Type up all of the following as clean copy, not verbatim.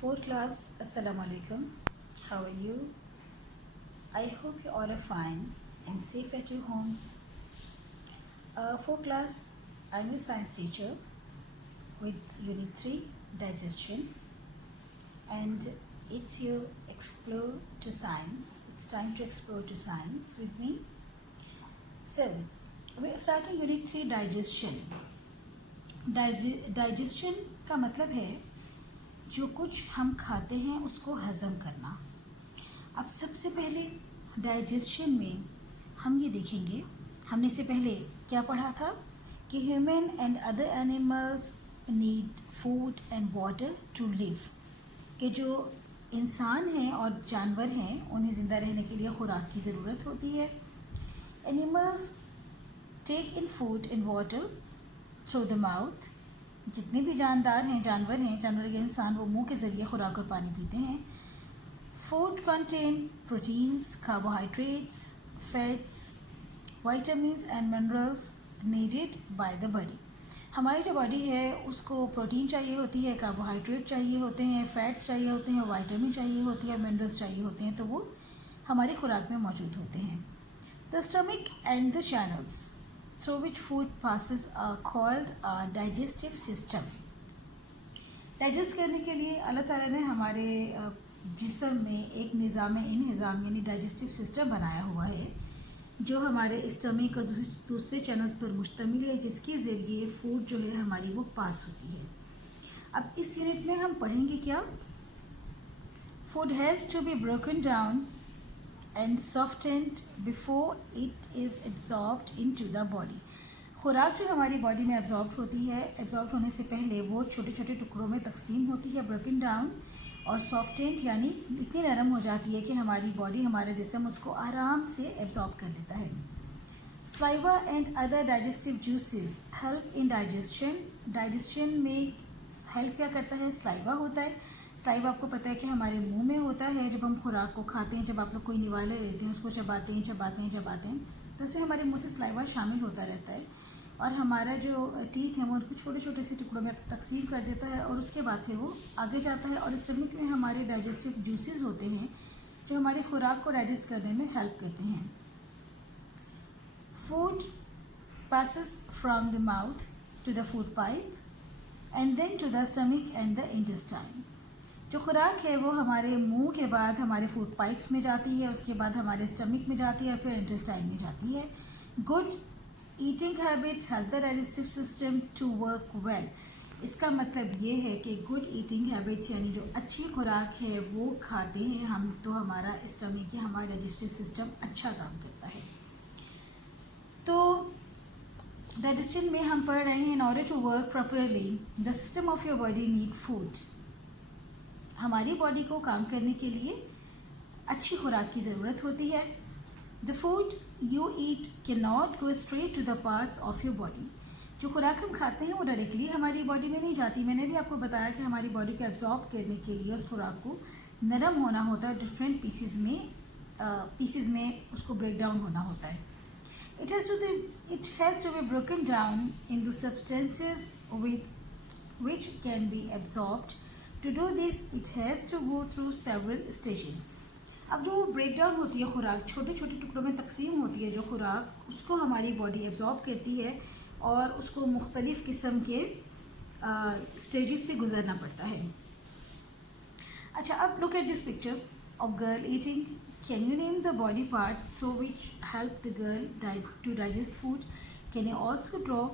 Fourth class, Assalamu alaikum. How are you? I hope you all are fine and safe at your homes. Fourth class, I'm your science teacher with Unit 3, Digestion, and it's your Explore to Science. It's time to explore to science with me. So, we're starting Unit 3, Digestion. Digestion का मतलब है जो कुछ हम खाते हैं उसको हज़म करना. अब सबसे पहले डाइजेशन में हम ये देखेंगे, हमने इससे पहले क्या पढ़ा था कि human and other animals need food and water to live, कि जो इंसान हैं और जानवर हैं उन्हें ज़िंदा रहने के लिए खुराक की ज़रूरत होती है. Animals take in food and water through the mouth. जितने भी जानदार हैं, जानवर के इंसान, वो मुंह के ज़रिए खुराक और पानी पीते हैं. Food contain proteins, carbohydrates, fats, vitamins and minerals needed by the body. हमारी जो बॉडी है उसको प्रोटीन चाहिए होती है, कार्बोहाइड्रेट चाहिए होते हैं, फैट्स चाहिए होते हैं, विटामिन चाहिए होती है, मिनरल्स चाहिए होते हैं, तो वो हमारी खुराक में मौजूद होते हैं. The stomach and the channels through which food passes are called digestive system. Digest करने के लिए अल्लाह ताला ने हमारे जिस्म में एक निज़ाम यानी डाइजेस्टिव सिस्टम बनाया हुआ है जो हमारे स्टमक और दूसरे चैनल्स पर मुश्तमिल है, जिसके ज़रिए फूड जो है हमारी वो पास होती है. अब इस यूनिट में हम पढ़ेंगे क्या. Food has to be broken down and softened before it is absorbed into the body. खुराक जो हमारी बॉडी में एब्जॉर्ब होती है, एब्जॉर्ब होने से पहले वो छोटे छोटे टुकड़ों में तकसीम होती है, ब्रोकन डाउन, और सॉफ्टेंड यानी इतनी नरम हो जाती है कि हमारी बॉडी, हमारा जिस्म उसको आराम से एब्जॉर्ब कर लेता है. Saliva and other digestive juices help in digestion. Digestion में हेल्प क्या करता है? सलाइवा होता है. सलाइवा आपको पता है कि हमारे मुंह में होता है. जब हम खुराक को खाते हैं, जब आप लोग कोई निवाले लेते हैं, उसको चबाते हैं, तो उसमें हमारे मुंह से सलाइवा शामिल होता रहता है और हमारा जो टीथ है वो उनको छोटे छोटे से टुकड़ों में तकसीम कर देता है और उसके बाद फिर वो आगे जाता है और स्टमक में हमारे डाइजेस्टिव जूसेस होते हैं जो हमारी खुराक को डाइजेस्ट करने में हेल्प करते हैं. Food passes from the mouth to the food pipe and then to the stomach and the intestine. जो खुराक है वो हमारे मुंह के बाद हमारे फूड पाइप्स में जाती है, उसके बाद हमारे स्टमक में जाती है, फिर इंटेस्टाइन में जाती है. Good eating habit help the digestive system to work well. इसका मतलब ये है कि गुड ईटिंग हैबिट्स यानी जो अच्छी खुराक है वो खाते हैं हम तो हमारा स्टमक या हमारा डाइजेस्टिव सिस्टम अच्छा काम करता है. तो डाइजेशन में हम पढ़ रहे हैं, in order to work properly the system of your body need food. हमारी बॉडी को काम करने के लिए अच्छी खुराक की ज़रूरत होती है. The food you eat can not go straight to the parts of your body. जो खुराक हम खाते हैं वो डायरेक्टली हमारी बॉडी में नहीं जाती. मैंने भी आपको बताया कि हमारी बॉडी को एब्जॉर्ब करने के लिए उस खुराक को नरम होना होता है, डिफरेंट पीसीज में उसको ब्रेक डाउन होना होता है. It has to be broken down into substances which can be absorbed. To do this, it has to go through several stages. अब जो ब्रेक डाउन होती है खुराक, छोटे छोटे टुकड़ों में तकसीम होती है जो खुराक, उसको हमारी बॉडी एब्जॉर्ब करती है और उसको मुख्तलिफ़ किस्म के स्टेजेस से गुजरना पड़ता है. अच्छा, अब look at this picture of girl eating. Can you name the body part through which help the girl to digest food? Can you also draw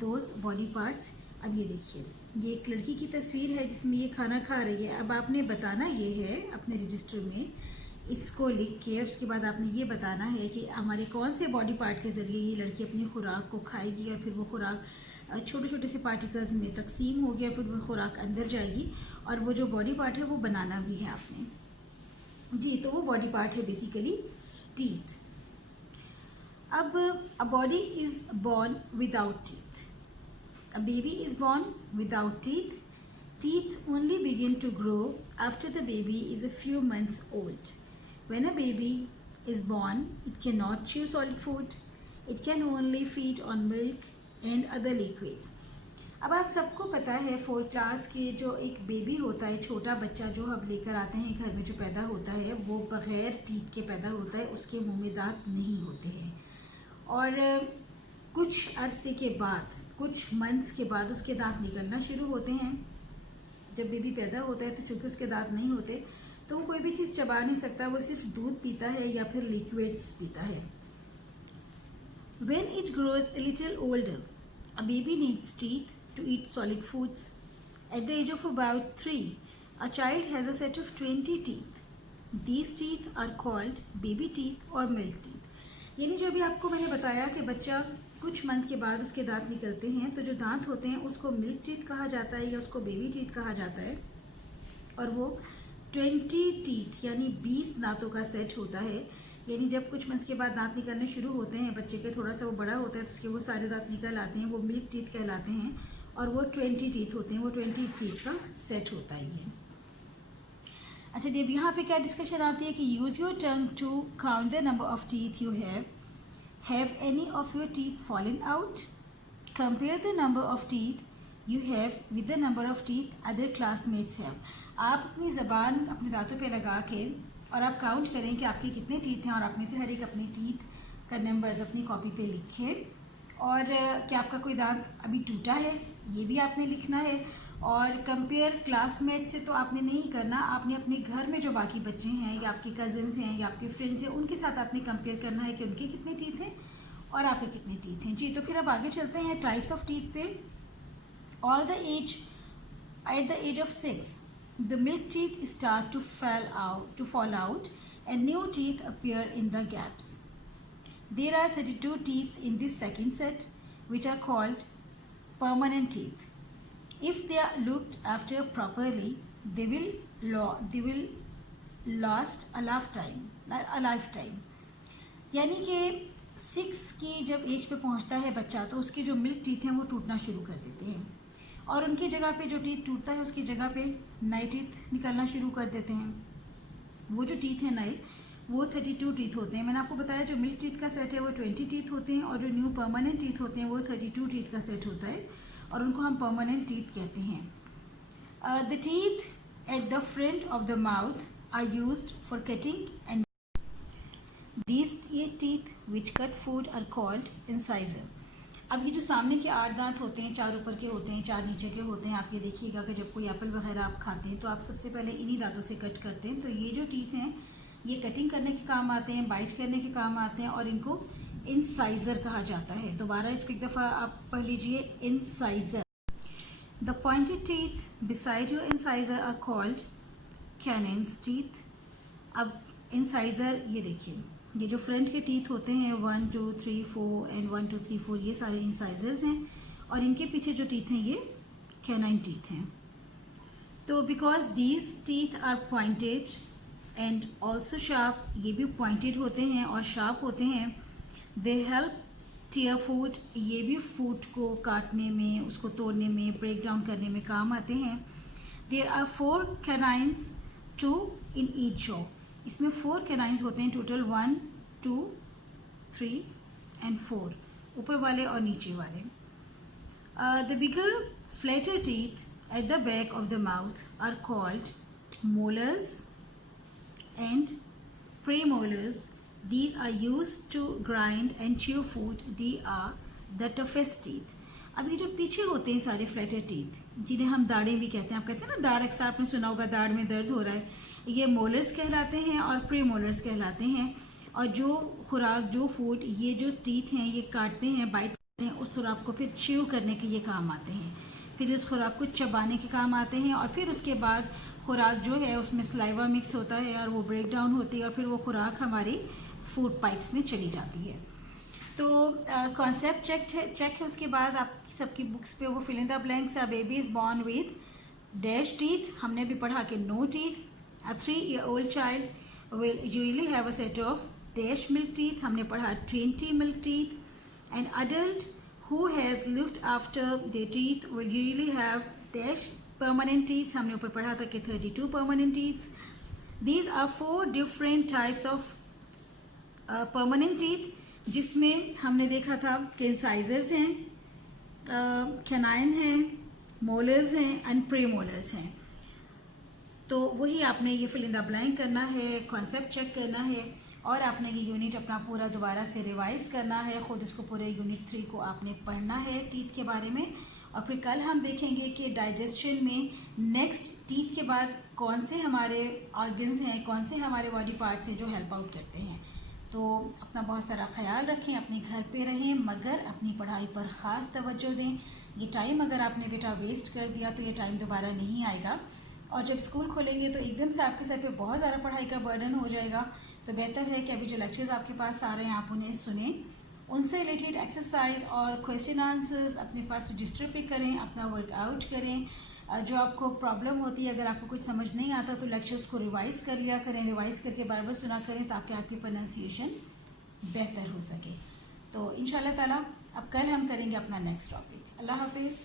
those body parts? अब ये देखिए, ये एक लड़की की तस्वीर है जिसमें ये खाना खा रही है. अब आपने बताना ये है अपने रजिस्टर में इसको लिख के, उसके बाद आपने ये बताना है कि हमारे कौन से बॉडी पार्ट के ज़रिए ये लड़की अपनी खुराक को खाएगी और फिर वो खुराक छोटे छोटे से पार्टिकल्स में तकसीम हो गया, फिर वो खुराक अंदर जाएगी और वो जो बॉडी पार्ट है वो बनाना भी है आपने जी. तो वो बॉडी पार्ट है बेसिकली टीथ. अब a body is born without teeth. A baby is born without teeth. Teeth only begin to grow after the baby is a few months old. When a baby is born, it cannot chew solid food. It can only feed on milk and other liquids. अब आप सबको पता है 4th class के जो एक baby होता है, छोटा बच्चा जो हम लेकर आते हैं घर में, जो पैदा होता है वो बग़ैर टीथ के पैदा होता है, उसके मुंह में दांत नहीं होते हैं। और कुछ अरसे के बाद, कुछ मंथ्स के बाद उसके दांत निकलना शुरू होते हैं। जब बेबी पैदा होता है तो चूँकि उसके दांत नहीं होते तो वो कोई भी चीज़ चबा नहीं सकता, वो सिर्फ दूध पीता है या फिर लिक्विड्स पीता है। When it grows a little older, a baby needs teeth to eat solid foods. At the age of about 3, a child has a set of 20 teeth. These teeth are called baby teeth or milk teeth. यानी जो अभी आपको मैंने बताया कि बच्चा कुछ month के बाद उसके दांत निकलते हैं, तो जो दांत होते हैं उसको मिल्क टीथ कहा जाता है या उसको बेबी टीथ कहा जाता है। और वो 20 टीथ यानी 20 दांतों का सेट होता है। यानी जब कुछ मंथ्स के बाद दांत निकलने शुरू होते हैं बच्चे के, थोड़ा सा वो बड़ा होता है तो उसके वो सारे दांत निकल आते हैं, वो मिल्क टीथ कहलाते हैं। और वो 20 टीथ होते हैं, वो 20 टीथ का सेट होता है ये। अच्छा, जब यहाँ पे क्या डिस्कशन आती है कि use your tongue to count the number of teeth you have any of your teeth fallen out, compare the number of teeth you have with the number of teeth other classmates have. आप अपनी ज़बान अपने दांतों पे लगा के और आप काउंट करें कि आपके कितने टीथ हैं, और आप में से हर एक अपने टीथ का नंबर्स अपनी कॉपी पे लिखें। और क्या आपका कोई दांत अभी टूटा है, ये भी आपने लिखना है। और कंपेयर क्लासमेट से तो आपने नहीं करना, आपने अपने घर में जो बाकी बच्चे हैं या आपके कज़न्स हैं या आपके फ्रेंड्स हैं उनके साथ आपने कंपेयर करना है कि उनके कितने टीथ हैं और आपके कितने टीथ हैं। जी, तो फिर अब आगे चलते हैं टाइप्स ऑफ टीथ पे। At the age of 6 the milk teeth start to fall out and new teeth appear in the gaps. There are 32 teeth in this second set which are called permanent teeth. If they are looked after properly, they will last a lifetime. यानी कि 6 की जब as पे पहुंचता है बच्चा तो उसके जो मिल्क टीथ हैं वो टूटना शुरू कर देते हैं, और उनकी जगह पे जो टीथ टूटता है उसकी जगह पे नए टीथ निकलना शुरू कर देते हैं। वो जो टीथ हैं नए वो 32 टीथ होते हैं। मैंने आपको बताया जो मिल्क टीथ का सेट है वो 20 टीथ होते हैं, और जो न्यू परमानेंट टीथ होते हैं वो 32 टीथ का सेट होता है, और उनको हम परमानेंट टीथ कहते हैं। The teeth at the front of the mouth are used for cutting and these teeth which cut food are called incisor. अब ये जो सामने के 8 दांत होते हैं, 4 ऊपर के होते हैं, 4 नीचे के होते हैं। आप ये देखिएगा कि जब कोई एप्पल वगैरह आप खाते हैं तो आप सबसे पहले इन्हीं दांतों से कट करते हैं। तो ये जो टीथ हैं ये कटिंग करने के काम आते हैं, बाइट करने के काम आते हैं, और इनको इंसाइजर कहा जाता है। दोबारा इसको एक दफ़ा आप पढ़ लीजिए, incisor. The pointed teeth beside your incisor are called canines teeth. अब इंसाइजर ये देखिए, ये जो फ्रंट के टीथ होते हैं 1 2 3 4 एंड 1 2 3 4 ये सारे इंसाइजर्स हैं, और इनके पीछे जो टीथ हैं ये कैनाइन टीथ हैं। तो because these teeth are pointed and also sharp, ये भी पॉइंटेड होते हैं और शार्प होते हैं, दे हेल्प टीयर फूड, ये भी फूड को काटने में, उसको तोड़ने में, ब्रेक डाउन करने में काम आते हैं। There are 4 canines, 2 in each jaw. इसमें 4 कैनाइन्स होते हैं टोटल, 1 2 3 एंड 4, ऊपर वाले और नीचे वाले। The bigger flatter teeth at the back of the mouth are called molars and premolars. These are used to grind and chew food. They are the toughest teeth. अब ये जो पीछे होते हैं सारे फ्लैटर टीथ, जिन्हें हम दाढ़ें भी कहते हैं, आप कहते हैं ना दाढ़, अक्सर आपने सुना होगा दाढ़ में दर्द हो रहा है, ये मोलर्स कहलाते हैं और प्रीमोलर्स कहलाते हैं। और जो खुराक, जो फूड ये जो टीथ हैं ये काटते हैं, बाइट करते हैं, उस खुराक को फिर च्यू करने के ये काम आते हैं, फिर उस खुराक को चबाने के काम आते हैं, और फिर उसके बाद खुराक जो है उसमें सलाइवा मिक्स होता है और वो ब्रेक डाउन होती है, और फिर वो खुराक हमारी फूड पाइप्स में चली जाती है। तो कॉन्सेप्ट चेक है। उसके बाद आपकी सबकी बुक्स पे वो fill in the blanks. A baby is born with dash teeth, हमने भी पढ़ा कि no teeth. A 3-year-old child will usually have a set of dash milk teeth, हमने पढ़ा 20 milk teeth. An adult who has looked after their teeth will usually have dash permanent teeth, हमने ऊपर पढ़ा था कि 32 permanent teeth. These are 4 different types of permanent teeth, जिसमें हमने देखा था कि incisors हैं, कैनाइन है, मोलर्स हैं एंड प्रीमोलर्स हैं। तो वही आपने ये फिल इन द ब्लैंक करना है, कॉन्सेप्ट चेक करना है और आपने ये यूनिट अपना पूरा दोबारा से रिवाइज करना है। ख़ुद इसको पूरे यूनिट 3 को आपने पढ़ना है टीथ के बारे में। और फिर कल हम देखेंगे कि डाइजेशन में नेक्स्ट टीथ के बाद कौन से हमारे ऑर्गन्स हैं, कौन से हमारे बॉडी पार्ट्स हैं जो हेल्प आउट करते हैं। तो अपना बहुत सारा ख्याल रखें, अपने घर पे रहें, मगर अपनी पढ़ाई पर ख़ास तवज्जो दें। ये टाइम अगर आपने बेटा वेस्ट कर दिया तो ये टाइम दोबारा नहीं आएगा, और जब स्कूल खोलेंगे तो एकदम से आपके सर पे बहुत ज़्यादा पढ़ाई का बर्डन हो जाएगा। तो बेहतर है कि अभी जो लेक्चर्स आपके पास आ रहे हैं आप उन्हें सुनें, उनसे रिलेटेड एक्सरसाइज और क्वेश्चन आंसर्स अपने पास रजिस्टर पे करें, अपना वर्कआउट करें। जो आपको प्रॉब्लम होती है, अगर आपको कुछ समझ नहीं आता तो लेक्चर्स को रिवाइज़ कर लिया करें, रिवाइज़ करके बार बार सुना करें ताकि आपकी प्रोनाउंसिएशन बेहतर हो सके। तो इंशाल्लाह ताला अब कल हम करेंगे अपना नेक्स्ट टॉपिक। अल्लाह हाफिज़।